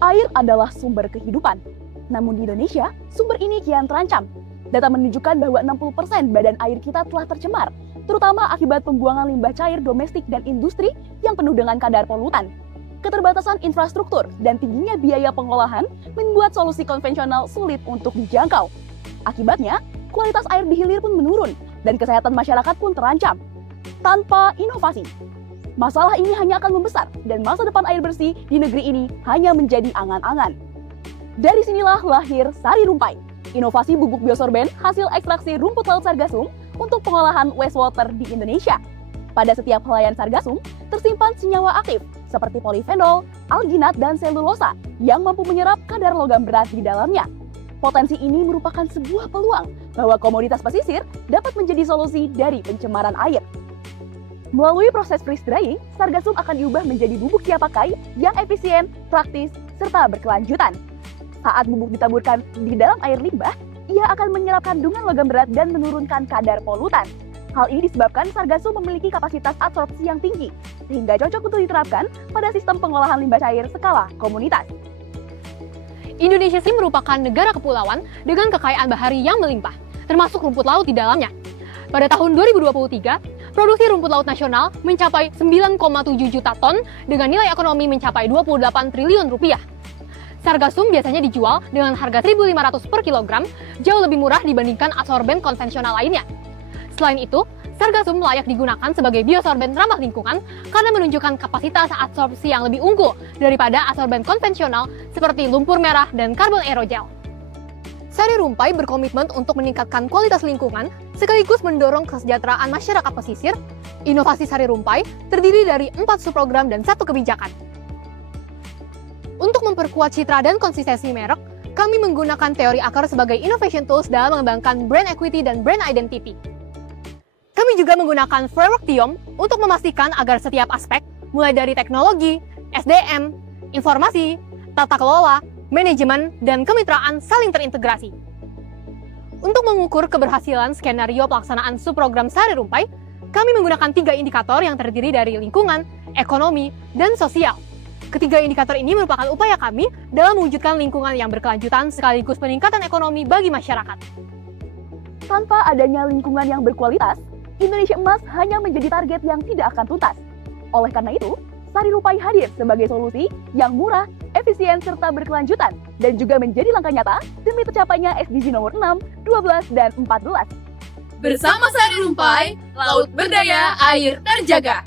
Air adalah sumber kehidupan. Namun di Indonesia, sumber ini kian terancam. Data menunjukkan bahwa 60% badan air kita telah tercemar, terutama akibat pembuangan limbah cair domestik dan industri yang penuh dengan kadar polutan. Keterbatasan infrastruktur dan tingginya biaya pengolahan membuat solusi konvensional sulit untuk dijangkau. Akibatnya, kualitas air di hilir pun menurun dan kesehatan masyarakat pun terancam. Tanpa inovasi, masalah ini hanya akan membesar dan masa depan air bersih di negeri ini hanya menjadi angan-angan. Dari sinilah lahir Sari Rumpai, inovasi bubuk biosorben hasil ekstraksi rumput laut sargassum untuk pengolahan wastewater di Indonesia. Pada setiap helaian sargassum tersimpan senyawa aktif seperti polifenol, alginat, dan selulosa yang mampu menyerap kadar logam berat di dalamnya. Potensi ini merupakan sebuah peluang bahwa komoditas pesisir dapat menjadi solusi dari pencemaran air. Melalui proses freeze drying, sargassum akan diubah menjadi bubuk siap pakai yang efisien, praktis, serta berkelanjutan. Saat bubuk ditaburkan di dalam air limbah, ia akan menyerap kandungan logam berat dan menurunkan kadar polutan. Hal ini disebabkan sargassum memiliki kapasitas absorpsi yang tinggi, sehingga cocok untuk diterapkan pada sistem pengolahan limbah cair skala komunitas. Indonesia sendiri merupakan negara kepulauan dengan kekayaan bahari yang melimpah, termasuk rumput laut di dalamnya. Pada tahun 2023, produksi rumput laut nasional mencapai 9,7 juta ton dengan nilai ekonomi mencapai 28 triliun rupiah. Sargassum biasanya dijual dengan harga 1.500 per kilogram, jauh lebih murah dibandingkan adsorben konvensional lainnya. Selain itu, sargassum layak digunakan sebagai biosorben ramah lingkungan karena menunjukkan kapasitas adsorpsi yang lebih unggul daripada adsorben konvensional seperti lumpur merah dan karbon aerogel. Sari Rumpai berkomitmen untuk meningkatkan kualitas lingkungan sekaligus mendorong kesejahteraan masyarakat pesisir. Inovasi Sari Rumpai terdiri dari 4 subprogram dan 1 kebijakan. Untuk memperkuat citra dan konsistensi merek, kami menggunakan teori akar sebagai innovation tools dalam mengembangkan brand equity dan brand identity. Kami juga menggunakan framework TIOM untuk memastikan agar setiap aspek, mulai dari teknologi, SDM, informasi, tata kelola, manajemen, dan kemitraan saling terintegrasi. Untuk mengukur keberhasilan skenario pelaksanaan subprogram Sari Rumpai, kami menggunakan 3 indikator yang terdiri dari lingkungan, ekonomi, dan sosial. Ketiga indikator ini merupakan upaya kami dalam mewujudkan lingkungan yang berkelanjutan sekaligus peningkatan ekonomi bagi masyarakat. Tanpa adanya lingkungan yang berkualitas, Indonesia Emas hanya menjadi target yang tidak akan tuntas. Oleh karena itu, Sari Rumpai hadir sebagai solusi yang murah, efisien, serta berkelanjutan, dan juga menjadi langkah nyata demi tercapainya SDG nomor 6, 12, dan 14. Bersama Sari Rumpai, laut berdaya, air terjaga.